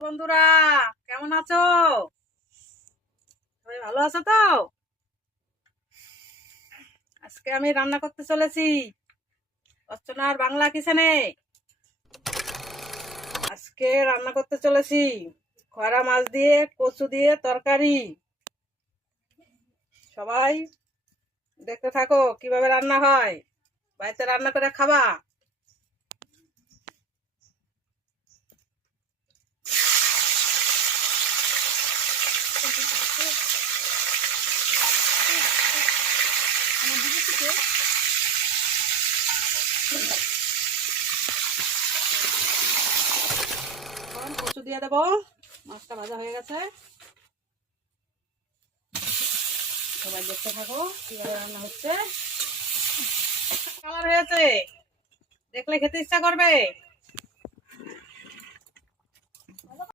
বন্ধুরা, কেমন আছো? সবাই ভালো আছো তো? আজকে আমি রান্না করতে চলেছি অর্চনার বাংলা কিচেনে। আজকে রান্না করতে চলেছি খরা মাছ দিয়ে কচু দিয়ে তরকারি। সবাই দেখতে থাকো কিভাবে রান্না হয়, বাড়িতে রান্না করে খাবা। কচু দিয়ে দেবো। মাছটা ভাজা হয়ে গেছে, সবাই দেখতে থাকো কিভাবে রান্না হচ্ছে। কালার হয়েছে, দেখলে খেতে ইচ্ছা করবে।